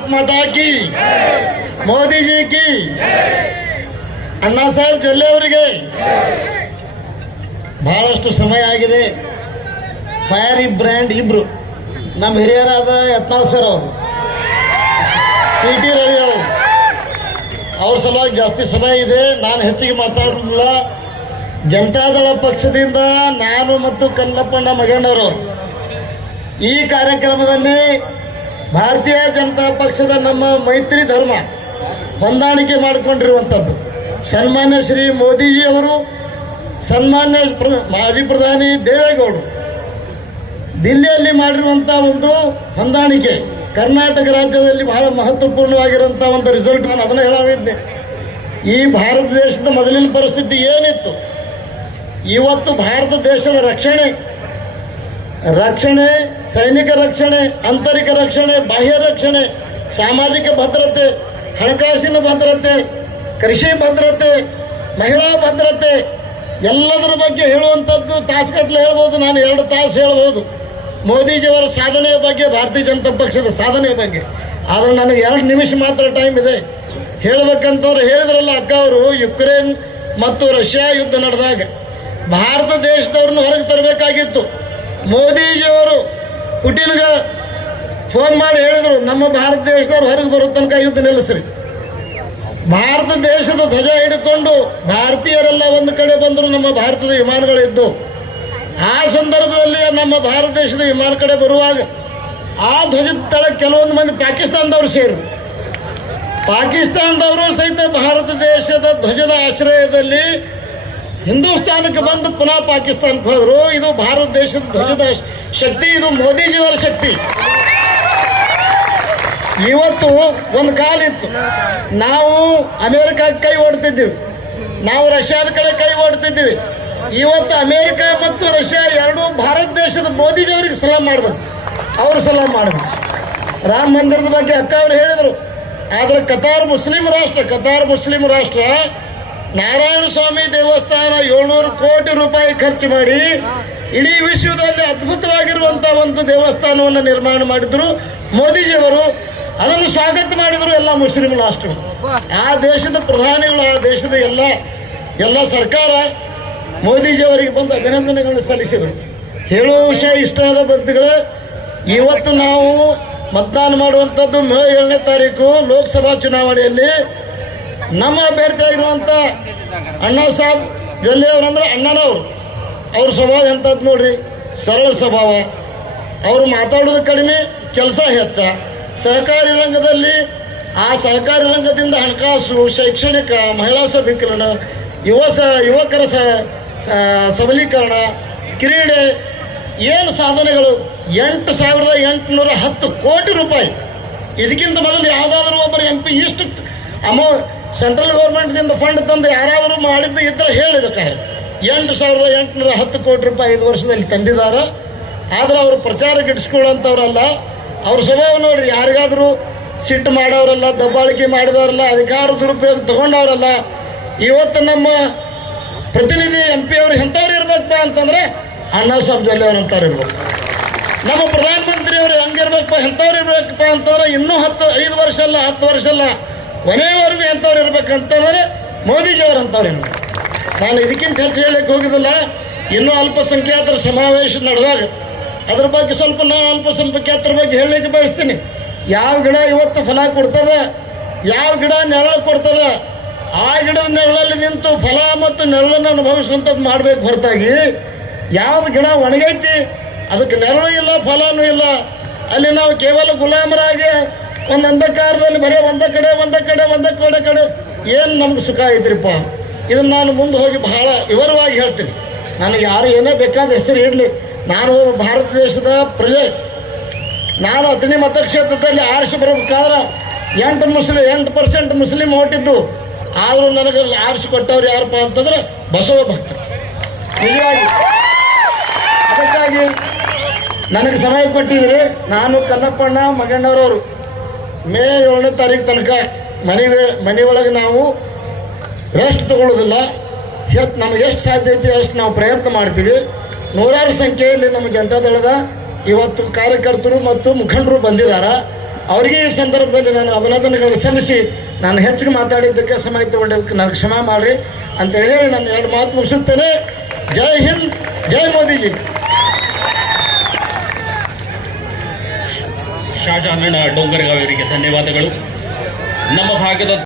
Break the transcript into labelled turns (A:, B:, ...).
A: ಭಾರತ್ ಮಾತಾ ಕಿ ಮೋದಿಜಿ ಕಿ ಅಣ್ಣಾ ಸಾಹೇಬ್ ಜೊಲ್ಲೆ ಅವರಿಗೆ ಬಹಳಷ್ಟು ಸಮಯ ಆಗಿದೆ. ಫೈರ್ ಬ್ರ್ಯಾಂಡ್ ಇಬ್ರು. ನಮ್ಮ ಹಿರಿಯರಾದ ಯತ್ನಾಳ್ ಸರ್ ಅವರು ಸಿ ಟಿ ರವಿ ಅವರು, ಅವ್ರ ಸಲುವಾಗಿ ಜಾಸ್ತಿ ಸಮಯ ಇದೆ. ನಾನು ಹೆಚ್ಚಿಗೆ ಮಾತಾಡೋದಿಲ್ಲ ಜನತಾದಳ ಪಕ್ಷದಿಂದ ನಾನು ಮತ್ತು ಕನ್ನಪ್ಪಣ್ಣ ಮಗಣ್ಣವರು ಈ ಕಾರ್ಯಕ್ರಮದಲ್ಲಿ ಭಾರತೀಯ ಜನತಾ ಪಕ್ಷದ ನಮ್ಮ ಮೈತ್ರಿ ಧರ್ಮ ಹೊಂದಾಣಿಕೆ ಮಾಡಿಕೊಂಡಿರುವಂಥದ್ದು. ಸನ್ಮಾನ್ಯ ಶ್ರೀ ಮೋದಿಜಿ ಅವರು, ಸನ್ಮಾನ್ಯ ಮಾಜಿ ಪ್ರಧಾನಿ ದೇವೇಗೌಡರು ದಿಲ್ಲಿಯಲ್ಲಿ ಮಾಡಿರುವಂಥ ಒಂದು ಹೊಂದಾಣಿಕೆ, ಕರ್ನಾಟಕ ರಾಜ್ಯದಲ್ಲಿ ಬಹಳ ಮಹತ್ವಪೂರ್ಣವಾಗಿರುವಂಥ ಒಂದು ರಿಸಲ್ಟ್ ನಾನು ಅದನ್ನು ಹೇಳಾವಿದ್ದೆ ಈ ಭಾರತ ದೇಶದ ಮೊದಲಿನ ಪರಿಸ್ಥಿತಿ ಏನಿತ್ತು? ಇವತ್ತು ಭಾರತ ದೇಶದ ರಕ್ಷಣೆ ರಕ್ಷಣೆ, ಸೈನಿಕ ರಕ್ಷಣೆ, ಆಂತರಿಕ ರಕ್ಷಣೆ, ಬಾಹ್ಯ ರಕ್ಷಣೆ, ಸಾಮಾಜಿಕ ಭದ್ರತೆ, ಹಣಕಾಸಿನ ಭದ್ರತೆ, ಕೃಷಿ ಭದ್ರತೆ, ಮಹಿಳಾ ಭದ್ರತೆ, ಎಲ್ಲದರ ಬಗ್ಗೆ ಹೇಳುವಂಥದ್ದು ತಾಸುಗಟ್ಟಲೆ ಹೇಳ್ಬೋದು, ನಾನು ಎರಡು ತಾಸು ಹೇಳ್ಬೋದು. ಮೋದಿಜಿಯವರ ಸಾಧನೆಯ ಬಗ್ಗೆ, ಭಾರತೀಯ ಜನತಾ ಪಕ್ಷದ ಸಾಧನೆಯ ಬಗ್ಗೆ. ಆದರೆ ನನಗೆ ಎರಡು ನಿಮಿಷ ಮಾತ್ರ ಟೈಮ್ ಇದೆ. ಹೇಳ್ಬೇಕಂತವ್ರು ಹೇಳಿದ್ರಲ್ಲ ಅಕ್ಕ ಅವರು, ಯುಕ್ರೇನ್ ಮತ್ತು ರಷ್ಯಾ ಯುದ್ಧ ನಡೆದಾಗ. ಭಾರತ ದೇಶದವ್ರನ್ನ ಹೊರಗೆ ತರಬೇಕಾಗಿತ್ತು. ಮೋದಿಜಿಯವರು ಪುಟಿನ್ಗೆ ಫೋನ್ ಮಾಡಿ ಹೇಳಿದರು, ನಮ್ಮ ಭಾರತ ದೇಶದವ್ರು ಹೊರಗೆ ಬರೋ ತನಕ ಯುದ್ಧ ನಿಲ್ಲಿಸ್ರಿ. ಭಾರತ ದೇಶದ ಧ್ವಜ ಹಿಡ್ಕೊಂಡು ಭಾರತೀಯರೆಲ್ಲ ಒಂದು ಕಡೆ ಬಂದರು ನಮ್ಮ ಭಾರತದ ವಿಮಾನಗಳಿದ್ದು ಆ ಸಂದರ್ಭದಲ್ಲಿ ನಮ್ಮ ಭಾರತ ದೇಶದ ವಿಮಾನ ಕಡೆ ಬರುವಾಗ ಆ ಧ್ವಜದ ತಳ ಕೆಲವೊಂದು ಮಂದಿ ಪಾಕಿಸ್ತಾನದವರು ಸೇರು ಪಾಕಿಸ್ತಾನದವರು ಸಹಿತ ಭಾರತ ದೇಶದ ಧ್ವಜದ ಆಶ್ರಯದಲ್ಲಿ ಹಿಂದೂಸ್ತಾನಕ್ಕೆ ಬಂದು ಪುನಃ ಪಾಕಿಸ್ತಾನಕ್ಕೆ ಹೋದ್ರು. ಇದು ಭಾರತ ದೇಶದ ಧ್ವಜದ ಶಕ್ತಿ, ಇದು ಮೋದಿಜಿಯವರ ಶಕ್ತಿ. ಇವತ್ತು ಒಂದು ಕಾಲ ಇತ್ತು. ನಾವು ಅಮೇರಿಕಕ್ಕೆ ಕೈ ಓಡ್ತಿದ್ದೀವಿ. ನಾವು ರಷ್ಯಾದ ಕಡೆ ಕೈ ಓಡ್ತಿದ್ದೀವಿ. ಇವತ್ತು ಅಮೆರಿಕ ಮತ್ತು ರಷ್ಯಾ ಎರಡೂ ಭಾರತ ದೇಶದ ಮೋದಿಜಿಯವರಿಗೆ ಸಲಾಮ್ ಮಾಡಬೇಕು. ಅವರು ಸಲಾಮ್ ಮಾಡಬೇಕು. ರಾಮ ಮಂದಿರದ ಬಗ್ಗೆ ಅಕ್ಕ ಅವರು ಹೇಳಿದರು. ಆದರೆ ಕತಾರ್ ಮುಸ್ಲಿಂ ರಾಷ್ಟ್ರ, ಕತಾರ್ ಮುಸ್ಲಿಂ ರಾಷ್ಟ್ರ ನಾರಾಯಣ ಸ್ವಾಮಿ ದೇವಸ್ಥಾನ ಏಳ್ನೂರು ಕೋಟಿ ರೂಪಾಯಿ ಖರ್ಚು ಮಾಡಿ ಇಡೀ ವಿಶ್ವದಲ್ಲಿ ಅದ್ಭುತವಾಗಿರುವಂಥ ಒಂದು ದೇವಸ್ಥಾನವನ್ನು ನಿರ್ಮಾಣ ಮಾಡಿದ್ರು. ಮೋದಿಜಿಯವರು ಅದನ್ನು ಸ್ವಾಗತ ಮಾಡಿದ್ರು ಎಲ್ಲ ಮುಸ್ಲಿಂ ಅಷ್ಟು ಆ ದೇಶದ ಪ್ರಧಾನಿಗಳು, ಆ ದೇಶದ ಎಲ್ಲ ಎಲ್ಲ ಸರ್ಕಾರ ಮೋದಿಜಿಯವರಿಗೆ ಬಂದು ಅಭಿನಂದನೆಗಳನ್ನು ಸಲ್ಲಿಸಿದರು. ಹೇಳುವ ವಿಷಯ ಇಷ್ಟ ಆದ ಬಂಧುಗಳು, ಇವತ್ತು ನಾವು ಮತದಾನ ಮಾಡುವಂಥದ್ದು ಮೇ ಏಳನೇ ತಾರೀಕು ಲೋಕಸಭಾ ಚುನಾವಣೆಯಲ್ಲಿ ನಮ್ಮ ಅಭ್ಯರ್ಥಿ ಅಣ್ಣ ಸಾಬ್ ಅಂದ್ರೆ ಅಣ್ಣನವ್ರು. ಅವ್ರ ಸ್ವಭಾವ ಎಂಥದ್ದು ನೋಡ್ರಿ? ಸರಳ ಸ್ವಭಾವ. ಅವರು ಮಾತಾಡೋದು ಕಡಿಮೆ, ಕೆಲಸ ಹೆಚ್ಚ. ಸಹಕಾರಿ ರಂಗದಲ್ಲಿ ಆ ಸಹಕಾರಿ ರಂಗದಿಂದ ಹಣಕಾಸು, ಶೈಕ್ಷಣಿಕ, ಮಹಿಳಾ ಸಬಲೀಕರಣ, ಯುವ ಸ, ಯುವಕರ ಸಬಲೀಕರಣ, ಕ್ರೀಡೆ, ಏನು ಸಾಧನೆಗಳು? ಎಂಟು ಸಾವಿರದ ಎಂಟುನೂರ ಹತ್ತು ಕೋಟಿ ರೂಪಾಯಿ. ಇದಕ್ಕಿಂತ ಮೊದಲು ಯಾವುದಾದ್ರೂ ಒಬ್ಬರು ಎಂ ಪಿ ಇಷ್ಟು ಅಮೌ ಸೆಂಟ್ರಲ್ ಗೌರ್ಮೆಂಟ್ದಿಂದ ಫಂಡ್ ತಂದು ಯಾರಾದರೂ ಮಾಡಿದ್ದು ಇದ್ರೆ ಹೇಳಬೇಕಾದ್ರೆ ಎಂಟು ಸಾವಿರದ ಎಂಟುನೂರ ಹತ್ತು ಕೋಟಿ ರೂಪಾಯಿ ಐದು ವರ್ಷದಲ್ಲಿ ತಂದಿದ್ದಾರೆ. ಆದ್ರೆ ಅವರು ಪ್ರಚಾರ ಇಡಿಸ್ಕೊಳ್ಳೋಂಥವ್ರಲ್ಲ ಅವ್ರ ಸ್ವಭಾವ ನೋಡ್ರಿ, ಯಾರಿಗಾದರೂ ಸಿಟ್ಟು ಮಾಡೋರಲ್ಲ ದಬ್ಬಾಳಿಕೆ ಮಾಡಿದವರಲ್ಲ, ಅಧಿಕಾರ ದುರುಪಯೋಗ ತಗೊಂಡವರಲ್ಲ. ಇವತ್ತು ನಮ್ಮ ಪ್ರತಿನಿಧಿ ಎಂ ಪಿ ಅವರು ಎಂಥವ್ರು ಇರ್ಬೇಕಪ್ಪ ಅಂತಂದ್ರೆ ಅಣ್ಣಾ ಸಾಹೇಬ್ ಜೊಲ್ಲೆ ಅವ್ರು ಅಂತವ್ರು ಇರ್ಬೇಕು. ನಮ್ಮ ಪ್ರಧಾನಮಂತ್ರಿ ಅವರು ಹೆಂಗಿರ್ಬೇಕಪ್ಪ ಎಂಥವ್ರು ಇರ್ಬೇಕಪ್ಪ ಅಂತಂದ್ರೆ ಇನ್ನೂ ಹತ್ತು, ಐದು ವರ್ಷ ಅಲ್ಲ, ಹತ್ತು ವರ್ಷ ಅಲ್ಲ. ಕೊನೆಯವರೆಗೂ ಎಂಥವ್ರು ಇರ್ಬೇಕಂತಂದ್ರೆ ಮೋದಿಜಿಯವರು ಅಂತವ್ರು ಇರಬೇಕು. ನಾನು ಇದಕ್ಕಿಂತ ಹೆಚ್ಚು ಹೇಳಕ್ಕೆ ಹೋಗಿದ್ದಿಲ್ಲ ಇನ್ನೂ ಅಲ್ಪಸಂಖ್ಯಾತರ ಸಮಾವೇಶ ನಡೆದಾಗ ಅದ್ರ ಬಗ್ಗೆ ಸ್ವಲ್ಪ ನಾ ಅಲ್ಪಸಂಖ್ಯಾತರ ಬಗ್ಗೆ ಹೇಳಲಿಕ್ಕೆ ಬಯಸ್ತೀನಿ. ಯಾವ ಗಿಡ ಇವತ್ತು ಫಲ ಕೊಡ್ತದೆ, ಯಾವ ಗಿಡ ನೆರಳು ಕೊಡ್ತದ, ಆ ಗಿಡದ ನೆರಳಲ್ಲಿ ನಿಂತು ಫಲ ಮತ್ತು ನೆರಳನ್ನು ಅನುಭವಿಸುವಂಥದ್ದು ಮಾಡಬೇಕು ಹೊರತಾಗಿ ಯಾವ ಗಿಡ ಒಣಗೈತಿ, ಅದಕ್ಕೆ ನೆರಳು ಇಲ್ಲ, ಫಲನೂ ಇಲ್ಲ. ಅಲ್ಲಿ ನಾವು ಕೇವಲ ಗುಲಾಮರಾಗಿ ಒಂದು ಅಂಧಕಾರದಲ್ಲಿ ಬರೀ ಒಂದೇ ಕಡೆ ಒಂದೇ ಕಡೆ ಒಂದೇ ಕಡೆ ಕಡೆ. ಏನು ನಮ್ಗೆ ಸುಖ ಐತ್ರಿಪ್ಪ? ಇದನ್ನು ನಾನು ಮುಂದೆ ಹೋಗಿ ಬಹಳ ವಿವರವಾಗಿ ಹೇಳ್ತೀನಿ. ನನಗೆ ಯಾರು ಏನೇ ಬೇಕಾದ ಹೆಸರು ಇರಲಿ. ನಾನು ಭಾರತ ದೇಶದ ಪ್ರಜೆ. ನಾನು ಅತನಿ ಮತಕ್ಷೇತ್ರದಲ್ಲಿ ಆರಿಸಿ ಬರಬೇಕಾದ್ರೆ ಎಂಟು ಮುಸ್ಲಿಂ, ಎಂಟು ಪರ್ಸೆಂಟ್ ಮುಸ್ಲಿಂ ಹೊಟ್ಟಿದ್ದು ಆದರೂ ನನಗೆ ಆರಿಸಿ ಕೊಟ್ಟವ್ರು ಯಾರಪ್ಪ ಅಂತಂದ್ರೆ ಬಸವ ಭಕ್ತ ನಿಜವಾಗಿ. ಅದಕ್ಕಾಗಿ ನನಗೆ ಸಮಯ ಕೊಟ್ಟಿದ್ರಿ ನಾನು ಕನ್ನಪ್ಪಣ್ಣ ಮಗಣ್ಣವರವರು. ಮೇ ಏಳನೇ ತಾರೀಕು ತನಕ ಮನೆಗೆ ಒಳಗೆ ನಾವು ರೆಸ್ಟ್ ತಗೊಳ್ಳೋದಿಲ್ಲ. ಎಷ್ಟು, ನಮಗೆ ಎಷ್ಟು ಸಾಧ್ಯ ಐತಿ ಅಷ್ಟು ನಾವು ಪ್ರಯತ್ನ ಮಾಡ್ತೀವಿ. ನೂರಾರು ಸಂಖ್ಯೆಯಲ್ಲಿ ನಮ್ಮ ಜನತಾದಳದ ಇವತ್ತು ಕಾರ್ಯಕರ್ತರು ಮತ್ತು ಮುಖಂಡರು ಬಂದಿದ್ದಾರೆ ಅವರಿಗೆ ಈ ಸಂದರ್ಭದಲ್ಲಿ ನಾನು ಅಭಿನಂದನೆಗಳು ಸಲ್ಲಿಸಿ ನಾನು ಹೆಚ್ಚಿಗೆ ಮಾತಾಡಿದ್ದಕ್ಕೆ ಸಮಯ ತಗೊಂಡಿದ್ದಕ್ಕೆ ನಾನು ಕ್ಷಮಾ ಮಾಡಿರಿ. ಅಂತೇಳಿ ಹೇಳಿ ನಾನು ಎರಡು ಮಾತು ಮುಗಿಸುತ್ತೇನೆ. ಜೈ ಹಿಂದ್, ಜೈ ಮೋದಿಜಿ.
B: ಶಾಜಹಾನ್ ಡೋಂಗರ್ಗಾವ್ ಅವರಿಗೆ ಧನ್ಯವಾದಗಳು. ನಮ್ಮ ಭಾಗದ